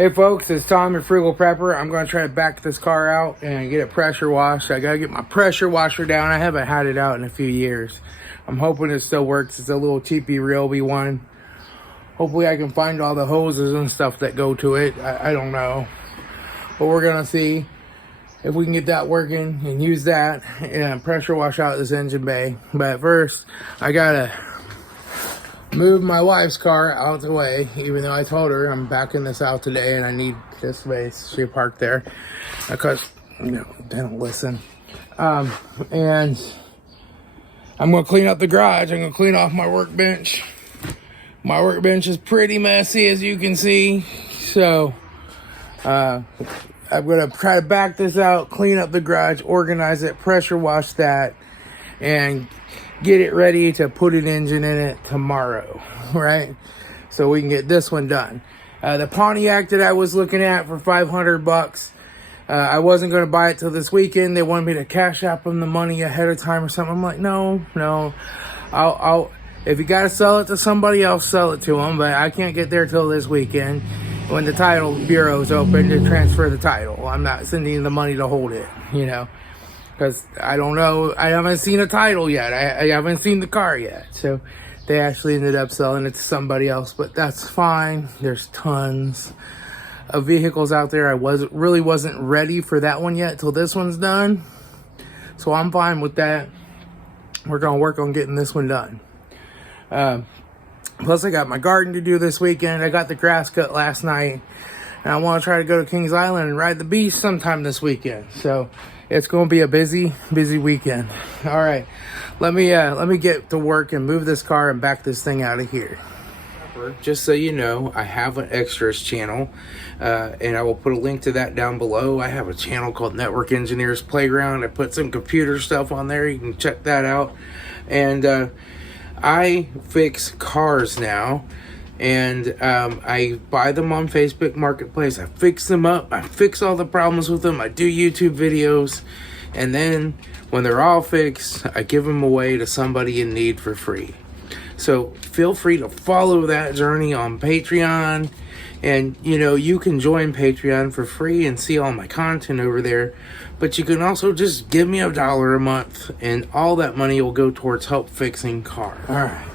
Hey folks, it's Tom at FrugalPrepper. I'm going to try to back this car out and get it pressure washed. I got to get my pressure washer down. I haven't had it out in a few years. I'm hoping it still works. It's a little cheapy Ryobi one. Hopefully I can find all the hoses and stuff that go to it. I don't know. But we're going to see if we can get that working and use that and pressure wash out this engine bay. But first, I got to move my wife's car out the way, even though I told her I'm backing this out today and I need this space. She parked there because, you know, they don't listen. And I'm going to clean up the garage. I'm going to clean off my workbench. My workbench is pretty messy, as you can see. So, I'm going to try to back this out, clean up the garage, organize it, pressure wash that, and get it ready to put an engine in it tomorrow, right? So we can get this one done. The Pontiac that I was looking at for $500, I wasn't going to buy it till this weekend. They wanted me to cash out them the money ahead of time or something. I'm like, no, I'll if you got to sell it to somebody else, sell it to them, but I can't get there till this weekend when the title bureau is open to transfer the title. I'm not sending the money to hold it, you know. Because I don't know, I haven't seen a title yet. I haven't seen the car yet. So they actually ended up selling it to somebody else, but that's fine. There's tons of vehicles out there. I really wasn't ready for that one yet till this one's done. So I'm fine with that. We're going to work on getting this one done. Plus I got my garden to do this weekend. I got the grass cut last night. And I want to try to go to Kings Island and ride the beast sometime this weekend. So it's going to be a busy weekend. All right, let me get to work and move this car and back this thing out of here. Just so you know, I have an extras channel, and I will put a link to that down below. I have a channel called Network Engineers Playground. I put some computer stuff on there. You can check that out. And I fix cars now. And I buy them on Facebook Marketplace. I fix them up. I fix all the problems with them. I do YouTube videos. And then when they're all fixed, I give them away to somebody in need for free. So feel free to follow that journey on Patreon. And, you know, you can join Patreon for free and see all my content over there. But you can also just give me $1 a month. And all that money will go towards help fixing cars. All right.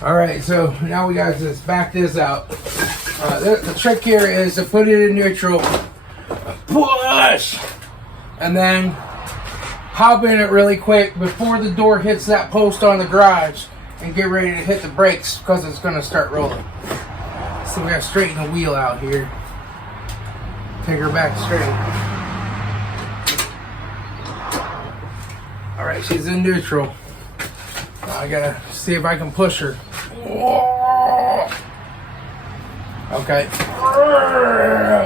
All right, so now we got to just back this out. The trick here is to put it in neutral, push, and then hop in it really quick before the door hits that post on the garage and get ready to hit the brakes because it's going to start rolling. So we got to straighten the wheel out here. Take her back straight. All right, she's in neutral. Now I got to see if I can push her. Okay.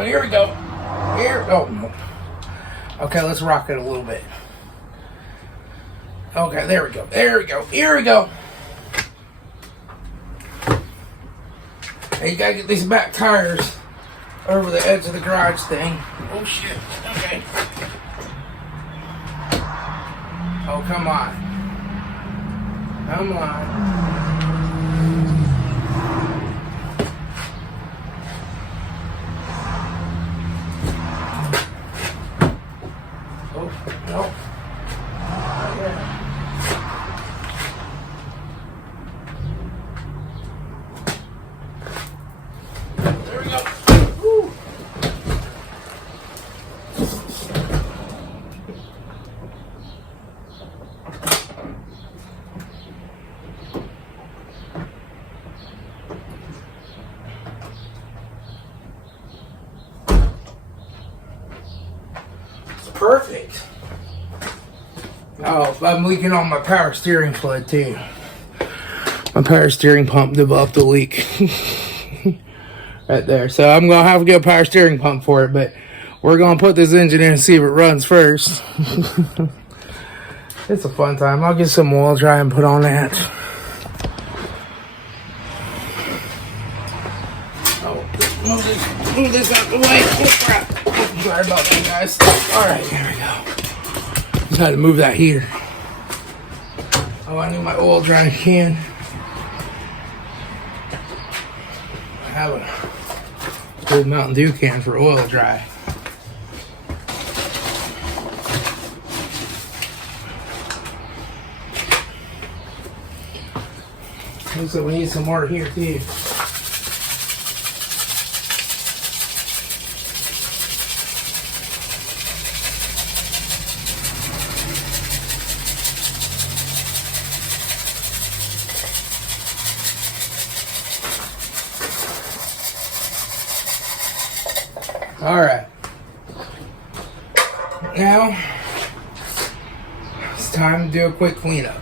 Here we go. Here. Oh, no. Okay, let's rock it a little bit. Okay, there we go. There we go. Here we go. Hey, you gotta get these back tires over the edge of the garage thing. Oh, shit. Okay. Oh, come on. Come on. Nope. There we go. Woo. It's perfect. Oh, I'm leaking on my power steering fluid too. My power steering pump developed a leak. right there. So I'm gonna have to get a power steering pump for it, but we're gonna put this engine in and see if it runs first. It's a fun time. I'll get some oil dry and put on that. Oh, move this out the way. Oh crap. Sorry about that, guys. Alright, here we go. Just had to move that heater. Oh, I need my oil dry can. I have a old Mountain Dew can for oil dry. So we need some more here too. All right. Now it's time to do a quick cleanup.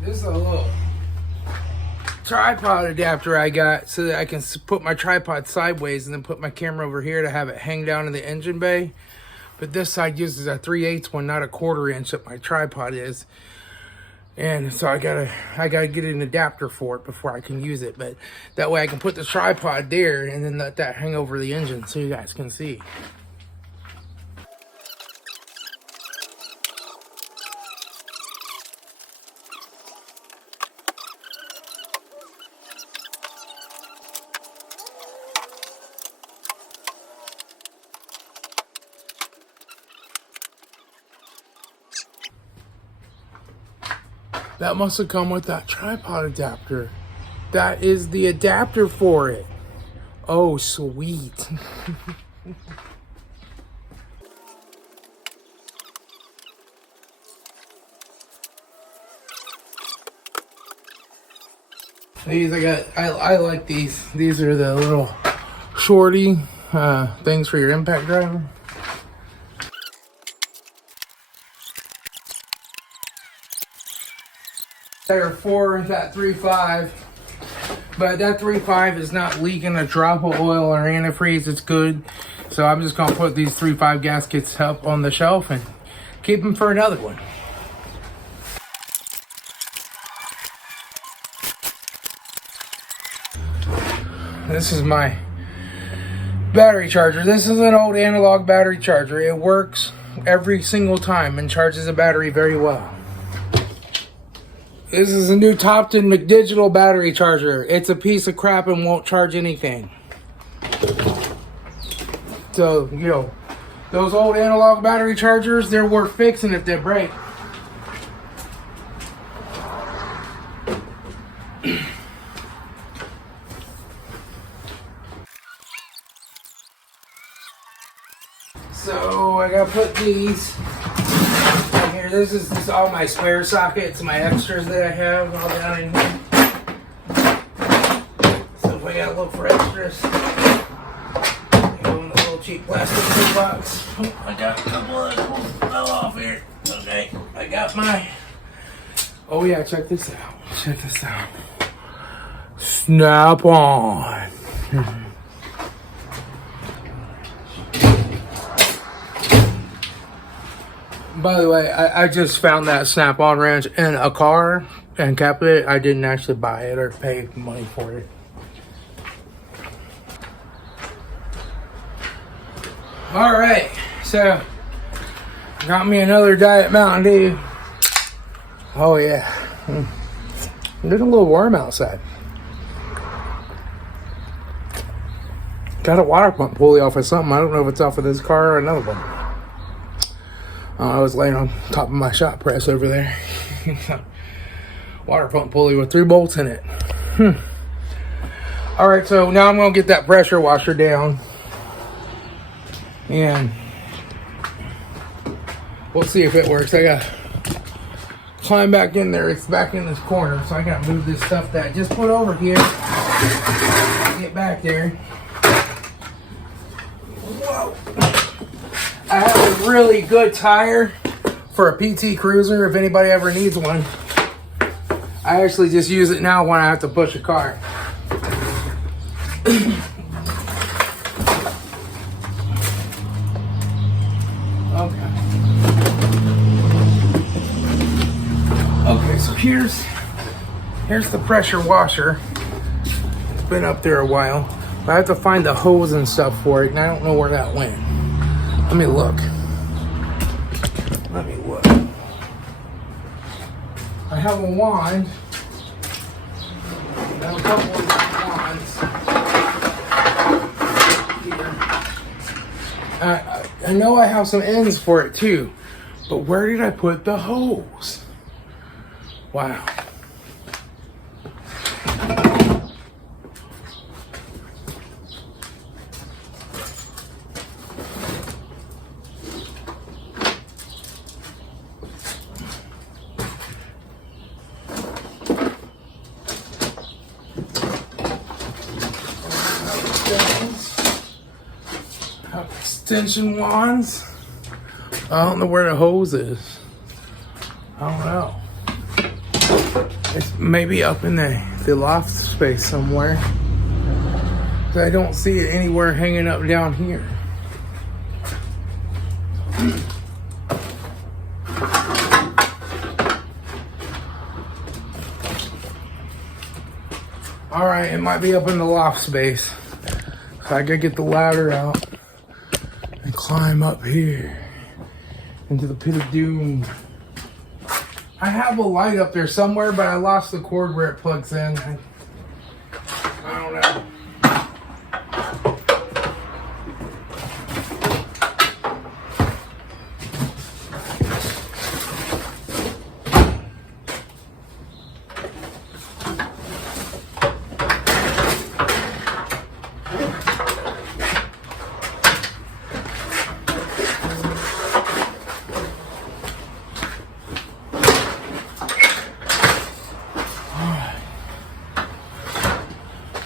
This is a little tripod adapter I got so that I can put my tripod sideways and then put my camera over here to have it hang down in the engine bay. But this side uses a 3/8 one, not a 1/4 inch that my tripod is. And so I gotta get an adapter for it before I can use it. But that way I can put the tripod there and then let that hang over the engine so you guys can see. That must have come with that tripod adapter. That is the adapter for it. Oh, sweet. These I like these. These are the little shorty things for your impact driver. There are for that 3.5, but that 3.5 is not leaking a drop of oil or antifreeze. It's good. So I'm just gonna put these 3.5 gaskets up on the shelf and keep them for another one. This is my battery charger. This is an old analog battery charger. It works every single time and charges the battery very well. This is a new Topton McDigital battery charger. It's a piece of crap and won't charge anything. So, you know, those old analog battery chargers, they're worth fixing if they break. So I gotta put these in here. This is all my spare sockets, my extras that I have all down in here. So if I gotta look for extras, I go in the little cheap plastic box. Oh, I got a couple of those fell off here. Okay, I got my. Oh yeah, check this out. Check this out. Snap on. By the way, I just found that snap-on wrench in a car and kept it. I didn't actually buy it or pay money for it. All right, so got me another Diet Mountain Dew. Oh yeah, it's a little warm outside. Got a water pump pulley off of something. I don't know if it's off of this car or another one. I was laying on top of my shop press over there. Water pump pulley with 3 bolts in it. All right, so now I'm gonna get that pressure washer down, and we'll see if it works. I gotta climb back in there. It's back in this corner, so I gotta move this stuff that I just put over here. Get back there. I have a really good tire for a PT Cruiser if anybody ever needs one. I actually just use it now when I have to push a car. Okay, so here's the pressure washer. It's been up there a while. But I have to find the hose and stuff for it, and I don't know where that went. Let me look. I have a wand. I have a couple of wands here. I know I have some ends for it too, but where did I put the hose? Wow. Extension wands. I don't know where the hose is. I don't know. It's maybe up in the loft space somewhere. I don't see it anywhere hanging up down here. All right, it might be up in the loft space. So I gotta get the ladder out and climb up here into the pit of doom. I have a light up there somewhere, but I lost the cord where it plugs in. I don't know.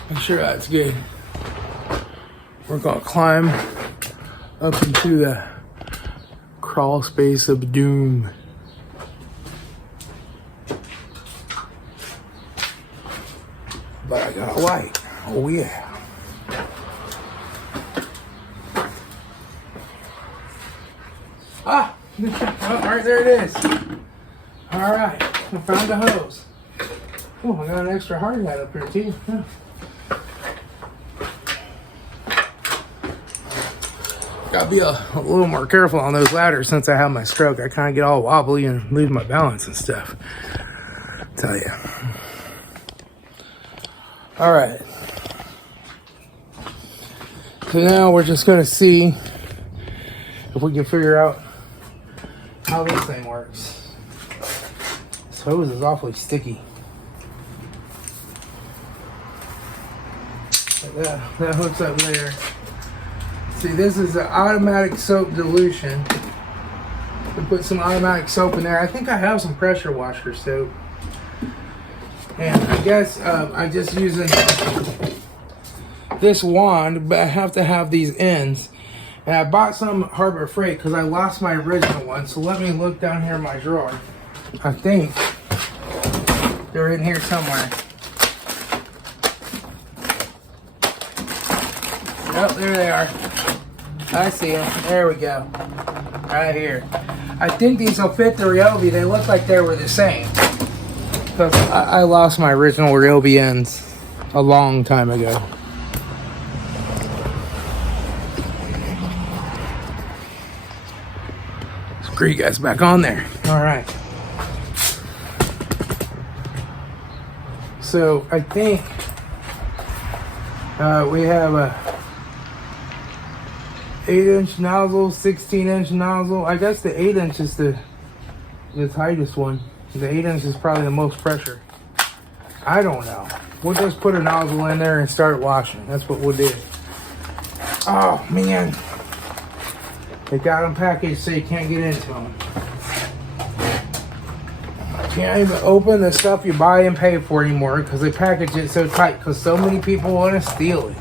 Make sure that's good. We're gonna climb up into the crawl space of doom. But I got a light. Oh yeah. Ah! Oh, right there it is. Alright, I found the hose. Oh, I got an extra hard hat up here too. Huh. Gotta be a little more careful on those ladders since I have my stroke. I kind of get all wobbly and lose my balance and stuff. I'll tell you. All right. So now we're just gonna see if we can figure out how this thing works. This hose is awfully sticky. That hooks up there. See, this is an automatic soap dilution. We put some automatic soap in there. I think I have some pressure washer soap. And I guess I'm just using this wand, but I have to have these ends. And I bought some at Harbor Freight because I lost my original one. So let me look down here in my drawer. I think they're in here somewhere. Oh, there they are. I see them. There we go. Right here. I think these will fit the Ryobi. They look like they were the same. Because I lost my original Ryobi ends a long time ago. Screw you guys back on there. Alright. So I think we have a 8-inch nozzle, 16-inch nozzle. I guess the 8-inch is the tightest one. The 8-inch is probably the most pressure. I don't know. We'll just put a nozzle in there and start washing. That's what we'll do. Oh man, they got them packaged so you can't get into them. Can't even open the stuff you buy and pay for anymore because they package it so tight because so many people want to steal it.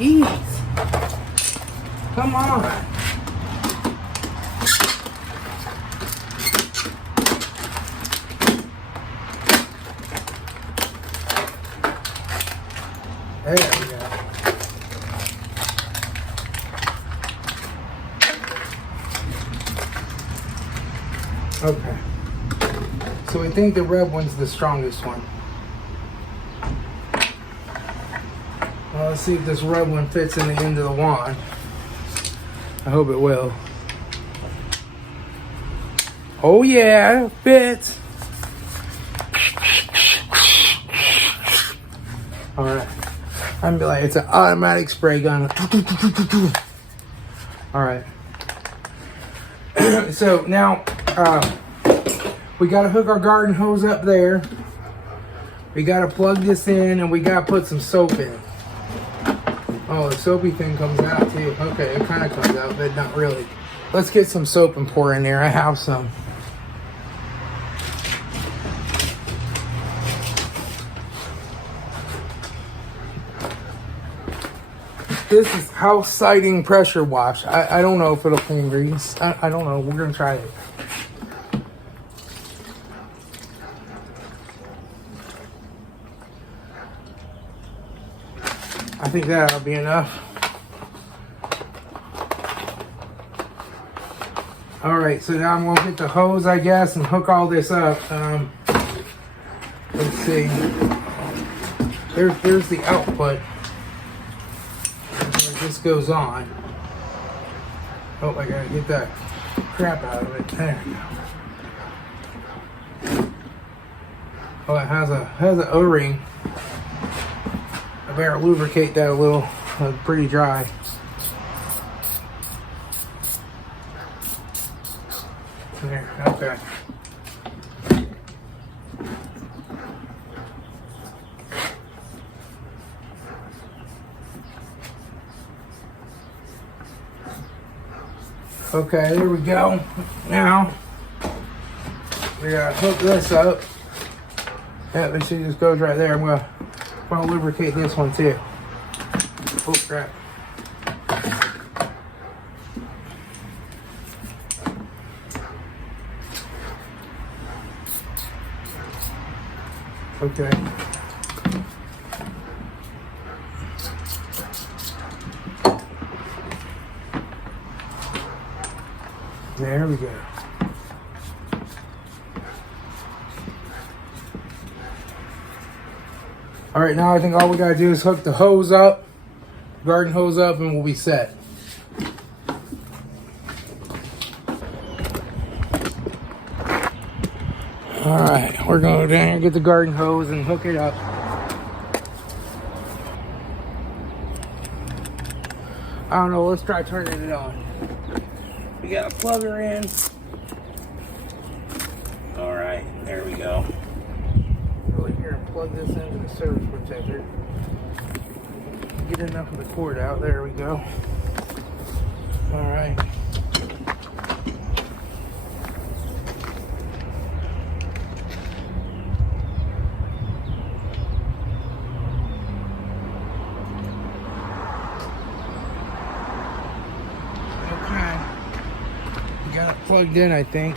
Jeez. Come on. There we go. Okay. So I think the red one's the strongest one. Well, let's see if this red one fits in the end of the wand. I hope it will. Oh yeah, it fits. Alright. I'm gonna be like, it's an automatic spray gun. Alright. So now, we gotta hook our garden hose up there. We gotta plug this in and we gotta put some soap in. Oh, the soapy thing comes out too. Okay, it kind of comes out, but not really. Let's get some soap and pour in there. I have some. This is house siding pressure wash. I don't know if it'll clean grease. I don't know. We're going to try it. I think that'll be enough. Alright, so now I'm going to get the hose, I guess, and hook all this up. Let's see. There's the output. This goes on. Oh, I gotta get that crap out of it. There we go. Oh, it has an O-ring. I better lubricate that a little. It's pretty dry. There, okay. Okay, there we go. Now, we gotta hook this up. Yeah, let's see, this goes right there. I'm gonna lubricate this one too. Oh, crap. Okay. There we go. All right, now I think all we gotta do is hook the hose up, garden hose up, and we'll be set. All right, we're gonna go down here, get the garden hose and hook it up. I don't know, let's try turning it on. We gotta plug her in. All right, there we go. Go in here and plug this into the surge protector. Get enough of the cord out. There we go. All right. Got it plugged in, I think.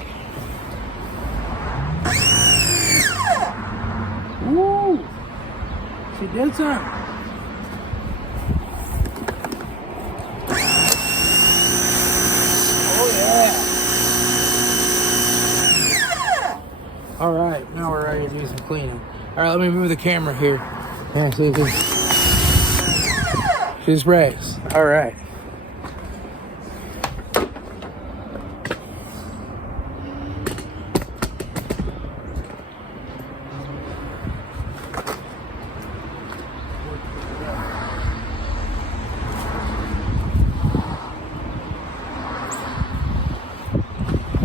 Woo! She did something. Oh yeah! All right, now we're ready to do some cleaning. All right, let me move the camera here. Yeah, see if she sprays. All right.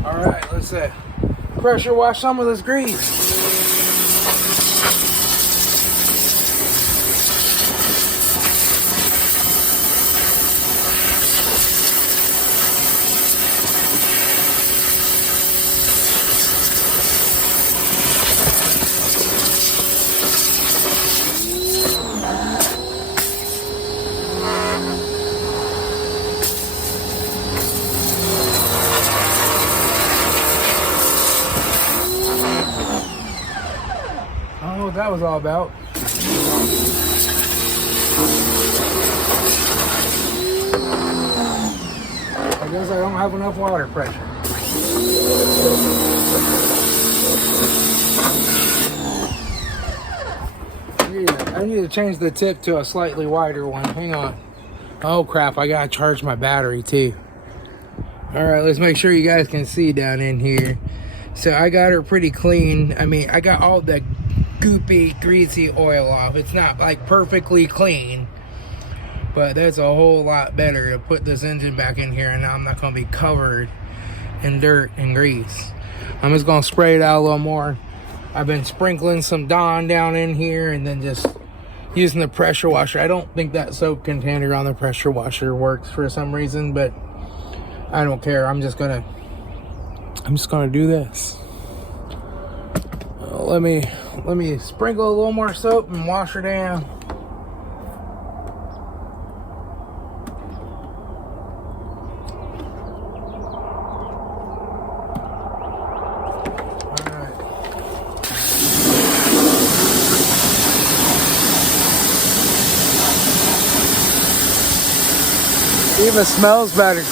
Alright, let's pressure wash some of this grease. that was all about. I guess I don't have enough water pressure. I need to change the tip to a slightly wider one. Hang on. Oh crap, I gotta charge my battery too. Alright, let's make sure you guys can see down in here. So I got her pretty clean. I mean, I got all the goopy, greasy oil off. It's not like perfectly clean, but that's a whole lot better to put this engine back in here, and now I'm not gonna be covered in dirt and grease. I'm just gonna spray it out a little more. I've been sprinkling some Dawn down in here and then just using the pressure washer. I don't think that soap container on the pressure washer works for some reason, but I don't care. I'm just gonna do this. Let me sprinkle a little more soap and wash her down. Even smells better.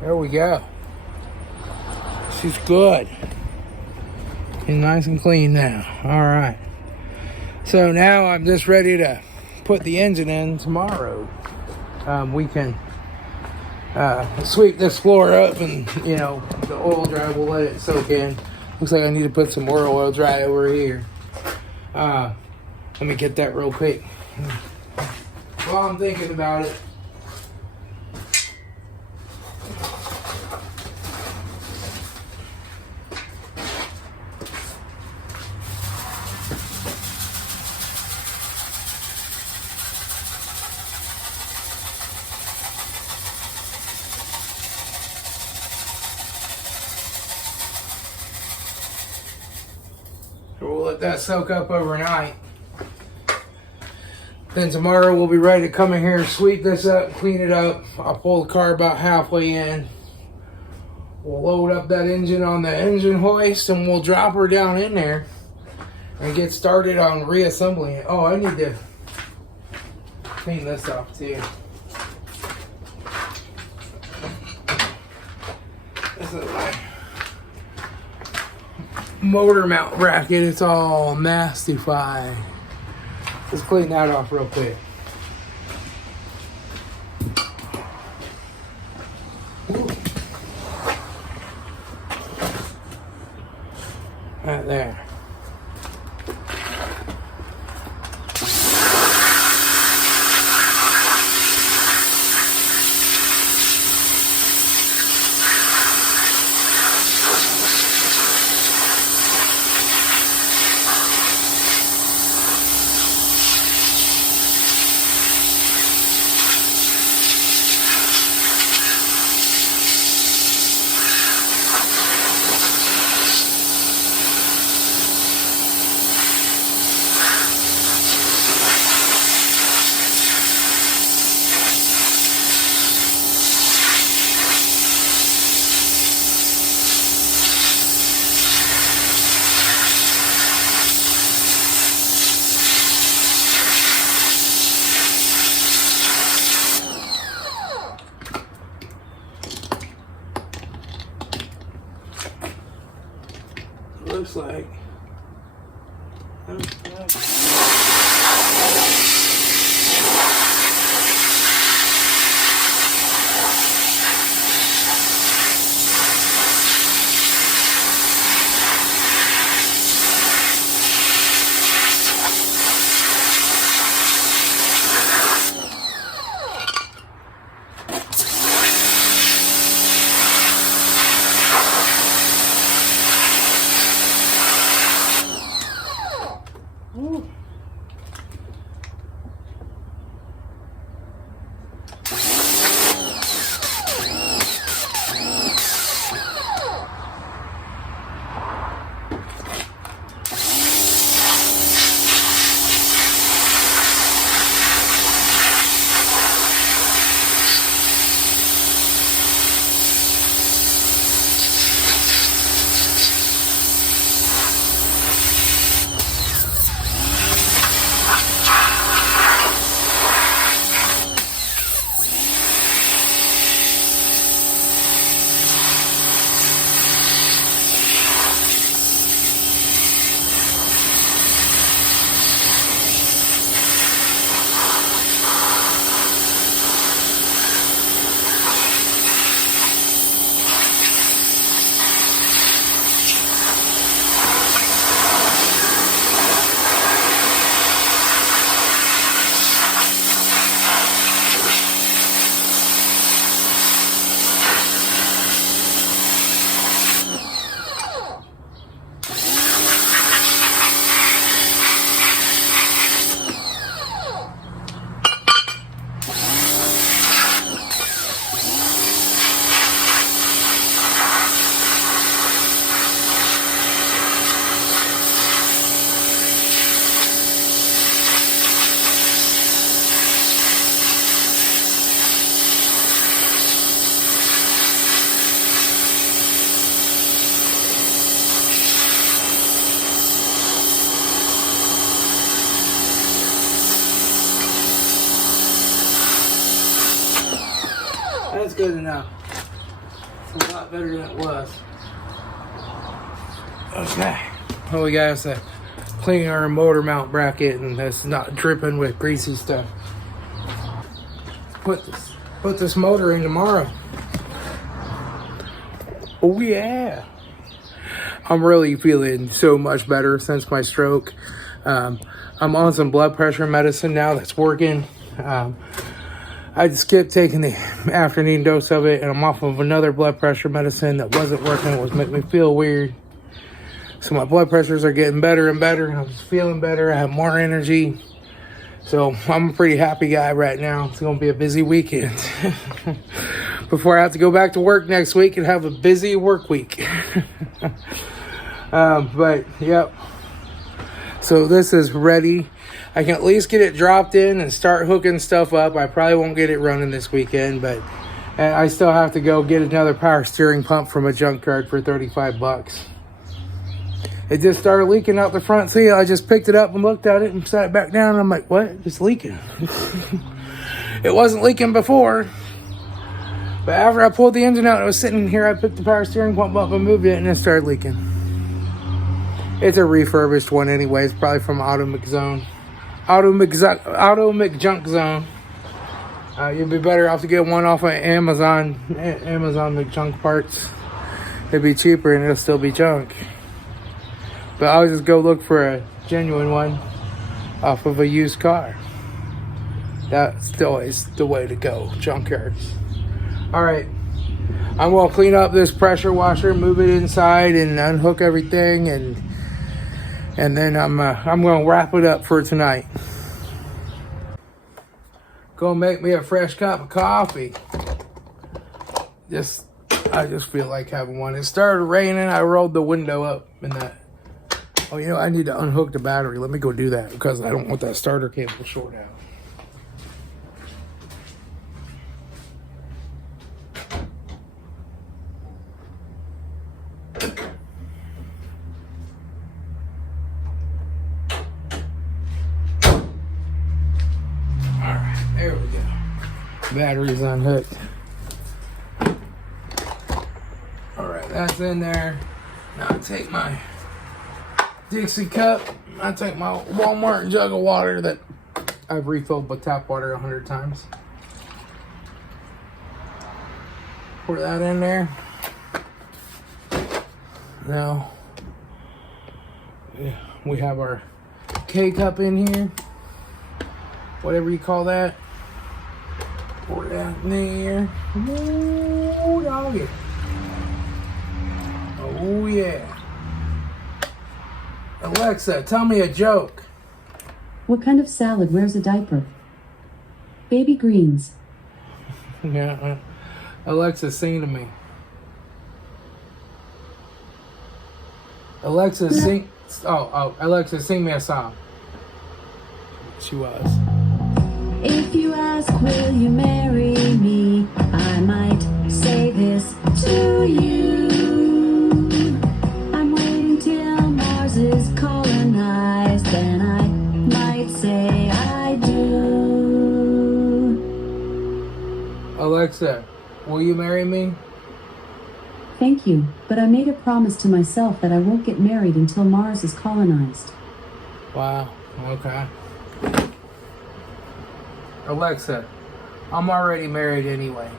There we go. She's good. And nice and clean now. Alright. So now I'm just ready to put the engine in tomorrow. We can sweep this floor up and, you know, the oil dry, we'll let it soak in. Looks like I need to put some more oil dry over here. Let me get that real quick. While I'm thinking about it, we'll let that soak up overnight. Then tomorrow we'll be ready to come in here and sweep this up, clean it up. I'll pull the car about halfway in. We'll load up that engine on the engine hoist and we'll drop her down in there and get started on reassembling it. Oh, I need to clean this up too. This is my motor mount bracket. It's all mastified. Let's clean that off real quick. Right there. looks like. Ooh. That's good enough. It's a lot better than it was. Okay. Well, we got to clean our motor mount bracket, and that's not dripping with greasy stuff. Put this motor in tomorrow. Oh yeah. I'm really feeling so much better since my stroke. I'm on some blood pressure medicine now that's working. I skipped taking the afternoon dose of it, and I'm off of another blood pressure medicine that wasn't working. It was making me feel weird. So my blood pressures are getting better and better. I'm just feeling better. I have more energy. So I'm a pretty happy guy right now. It's going to be a busy weekend. Before I have to go back to work next week and have a busy work week. But, yep. So this is ready. I can at least get it dropped in and start hooking stuff up. I probably won't get it running this weekend, but I still have to go get another power steering pump from a junkyard for 35 bucks. It just started leaking out the front seal. I just picked it up and looked at it and sat it back down. And I'm like, what? It's leaking. It wasn't leaking before. But after I pulled the engine out and it was sitting here, I picked the power steering pump up and moved it, and it started leaking. It's a refurbished one anyway. It's probably from Auto McJunk Zone. You'd be better off to get one off of Amazon McJunk parts. It'd be cheaper and it'll still be junk. But I'll just go look for a genuine one off of a used car. That's always the way to go, junkyards. Alright, I'm going to clean up this pressure washer, move it inside, and unhook everything, and then I'm going to wrap it up for tonight. Go make me a fresh cup of coffee. I just feel like having one. It started raining. I rolled the window up and that. Oh, you know, I need to unhook the battery. Let me go do that because I don't want that starter cable short out. Alright, there we go. Battery's unhooked. Alright, that's in there. Now I take my Dixie cup. I take my Walmart jug of water that I've refilled with tap water 100 times. Pour that in there. Now, yeah, we have our K-cup in here. Whatever you call that. Pour that in there. Ooh, doggy. Oh, yeah. Alexa, tell me a joke. What kind of salad wears a diaper? Baby greens. Yeah. Alexa, sing to me. Alexa, sing. Alexa, sing me a song. She was. If you ask, will you marry me? I might say this to you. I'm waiting till Mars is colonized, then I might say I do. Alexa, will you marry me? Thank you, but I made a promise to myself that I won't get married until Mars is colonized. Wow, okay. Alexa, I'm already married anyway.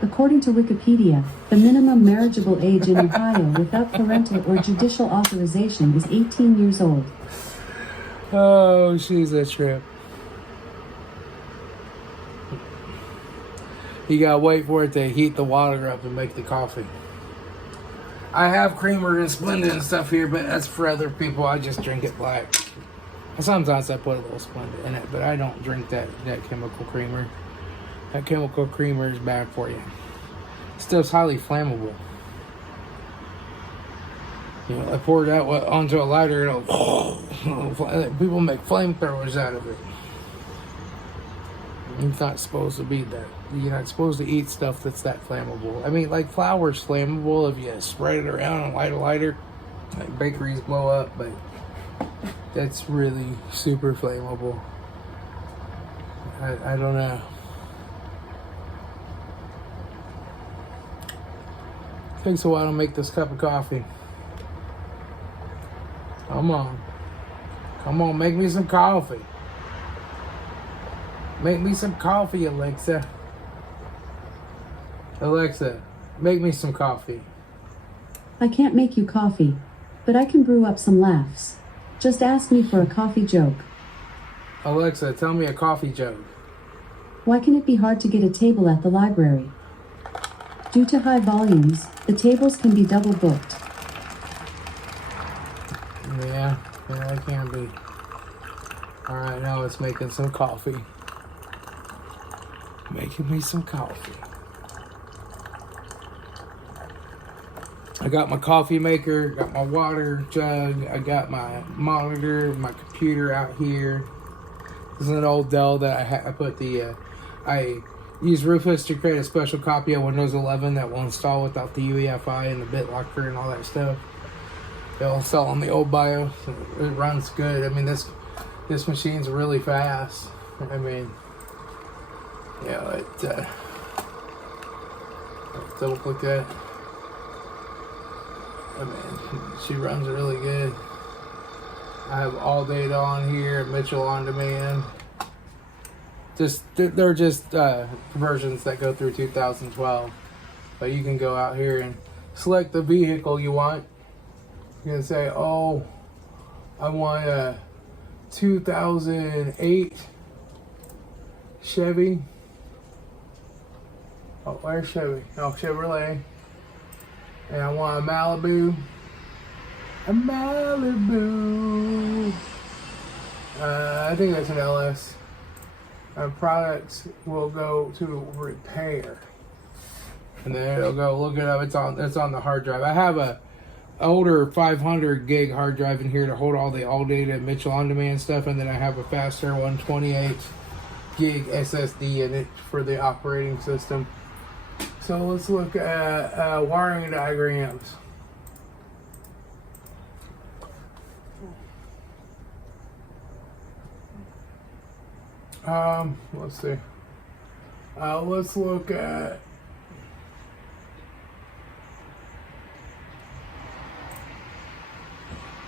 According to Wikipedia, the minimum marriageable age in Ohio without parental or judicial authorization is 18 years old. Oh, she's a trip. You gotta wait for it to heat the water up and make the coffee. I have creamer and Splenda and stuff here, but that's for other people. I just drink it black. Sometimes I put a little Splenda in it, but I don't drink that chemical creamer. That chemical creamer is bad for you. Still, it's highly flammable. You know, I pour that onto a lighter, people make flamethrowers out of it. It's not supposed to be that. You're not supposed to eat stuff that's that flammable. I mean, like flour's flammable if you spread it around and light a lighter. Like bakeries blow up, but that's really super flammable. I don't know. Takes a while to make this cup of coffee. Come on. Come on, make me some coffee. Make me some coffee, Alexa. Alexa, make me some coffee. I can't make you coffee, but I can brew up some laughs. Just ask me for a coffee joke. Alexa, tell me a coffee joke. Why can it be hard to get a table at the library? Due to high volumes, the tables can be double booked. Yeah, it can be. Alright, now it's making some coffee. Making me some coffee. I got my coffee maker, got my water jug, I got my monitor, my computer out here. This is an old Dell that I put I used Rufus to create a special copy of Windows 11 that will install without the UEFI and the BitLocker and all that stuff. They'll install on the old BIOS. It runs good. I mean, this machine's really fast. I mean, you know, double click that. I mean, she runs really good. I have all data on here, Mitchell on demand. They're just versions that go through 2012. But you can go out here and select the vehicle you want. You can say, oh, I want a 2008 Chevy. Oh, where's Chevy? Oh, Chevrolet. And I want a Malibu. A Malibu. I think that's an LS. Products will go to repair. And then it'll go look it up. It's on the hard drive. I have a older 500 gig hard drive in here to hold all data Mitchell on demand stuff, and then I have a faster 128 gig SSD in it for the operating system. So let's look at wiring diagrams. Let's see. Let's look at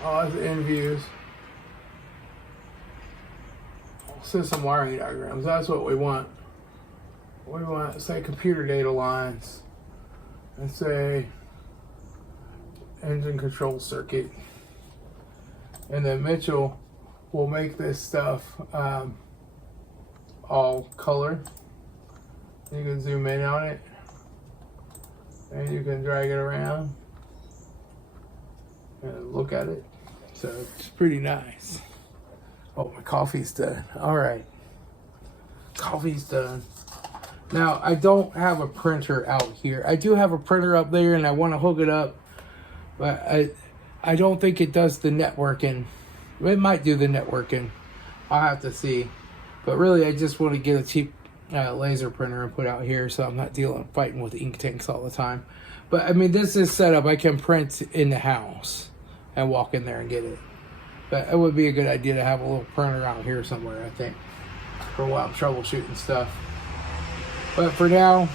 Oh, that's end views. So some wiring diagrams. That's what we want. We want, say, computer data lines. And say engine control circuit. And then Mitchell will make this stuff all color. You can zoom in on it. And you can drag it around. And look at it. So it's pretty nice. Oh, my coffee's done. All right. Coffee's done. Now, I don't have a printer out here. I do have a printer up there and I want to hook it up. But I don't think it does the networking. It might do the networking. I'll have to see. But really, I just want to get a cheap laser printer and put out here so I'm not fighting with ink tanks all the time. But, I mean, this is set up. I can print in the house and walk in there and get it. But it would be a good idea to have a little printer out here somewhere, I think, for while I'm troubleshooting stuff. But for now,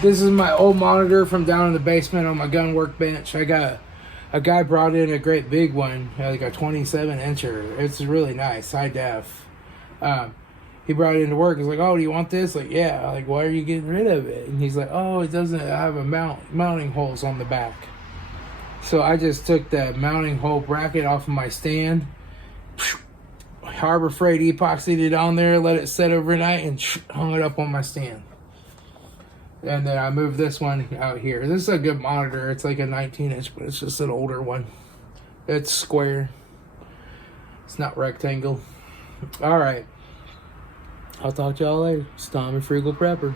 this is my old monitor from down in the basement on my gun workbench. I got a guy brought in a great big one, like a 27-incher. It's really nice, high def. He brought it into work. He's like, "Oh, do you want this?" Like, "Yeah." Like, "Why are you getting rid of it?" And he's like, "Oh, it doesn't have a mounting holes on the back." So I just took the mounting hole bracket off of my stand, Harbor Freight epoxied it on there, let it set overnight, and hung it up on my stand. And then I moved this one out here. This is a good monitor. It's like a 19-inch, but it's just an older one. It's square. It's not rectangle. All right. I'll talk to y'all later. It's Tommy Frugal Prepper.